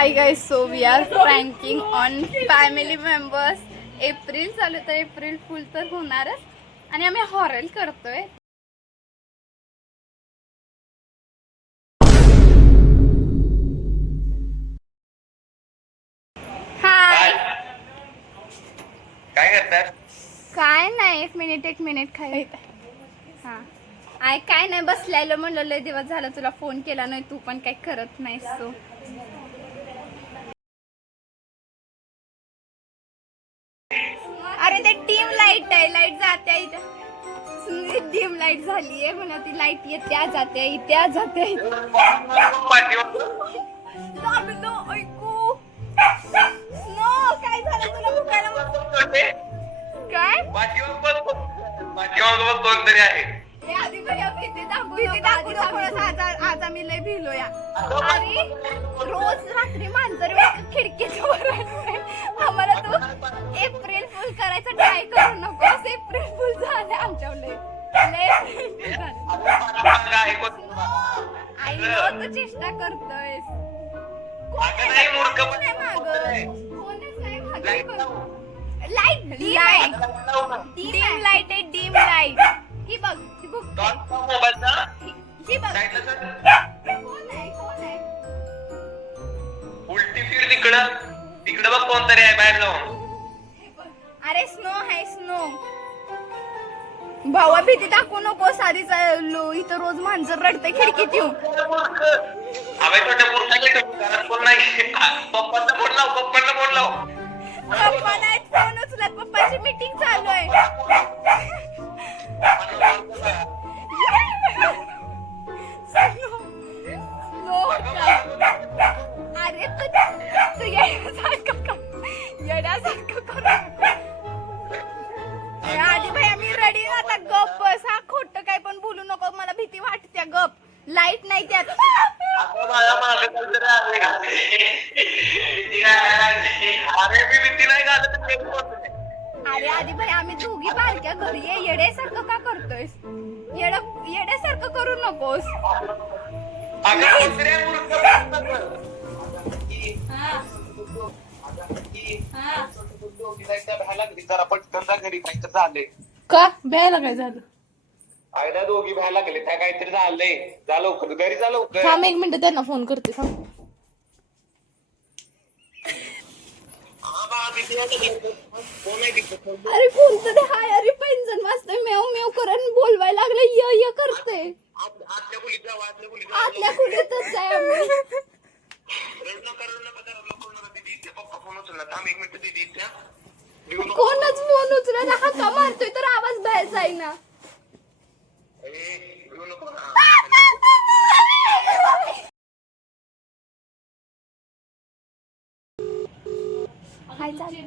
Hi guys, so we are pranking on family members. April चालू तर April fool तर होणारच आणि आम्ही हॉरल करतोय. हाय, काय करतात? काय नाही, एक मिनिट खाय. हा आय काय नाही, बसलेलं म्हणलं लय दिवस झालं तुला फोन केला नाही, तू पण काय करत नाहीस. सो अरे ते डिम लाईट आहे, लाईट जाते इथं, डिम लाईट झाली आहे म्हणा, ती लाईट येत्या जाते इत्या जाते. लागलो ऐकू. नो काय झालं तुला भुकायला? काय पाठीमागं कोणतरी आहे. आज आम्ही लय भिलोया. अरे रोज रात्री मांजर खिडकीच्या वर आम्हाला तू एप्रिल फुल करायचा ट्राय करू नकोस. एप्रिल फुल झाले आमच्या लय आई तू चेष्टा करतोय. लाईट डिम लाईट आहे, डिम लाईट. ही बघ, ही बघ, ही बघ. कोण आहे? उलटी फिर तिकडं बघ कोणतरी आहे बाहेर जाऊन. अरे स्नो आहे, स्नो. भावा भीती दाखवू नको. साधीच इथं रोज मांजर रडते खिडकीत येऊन. छोट्या घरात कोण नाही. पप्पांना फोन लाव. पप्पा नाही फोन उचलत, पप्पाची मीटिंग चालू आहे. अरे तू येण्यासारखं करू. आधी भाई आम्ही रडी आता. गप बस. हा खोटं काय पण बोलू नको, मला भीती वाटते. गप. लाईट नाही त्यात. अरे आधी भाई आम्ही दोघी बारक्या घरी आहे. येड्यासारखं का करतोयस? येड्यासारखं करू नकोस. का भ्यायला काय झालं? आयला दोघी भ्यायला लागले, त्या काहीतरी झालंय. जा लवकर घरी, जा लवकर. थांब एक मिनिट, त्यांना फोन करते. थांब. अरे कोणतं हाय? अरे पैंजण वाजतंय, मेव मेव करन बोलवायला लागलं. य करते. आतल्या खोलीतच आहे आम्ही. कोणच फोन उचलत? हाका मारतोय तर आवाज बाहेर जाईना. काय चालू?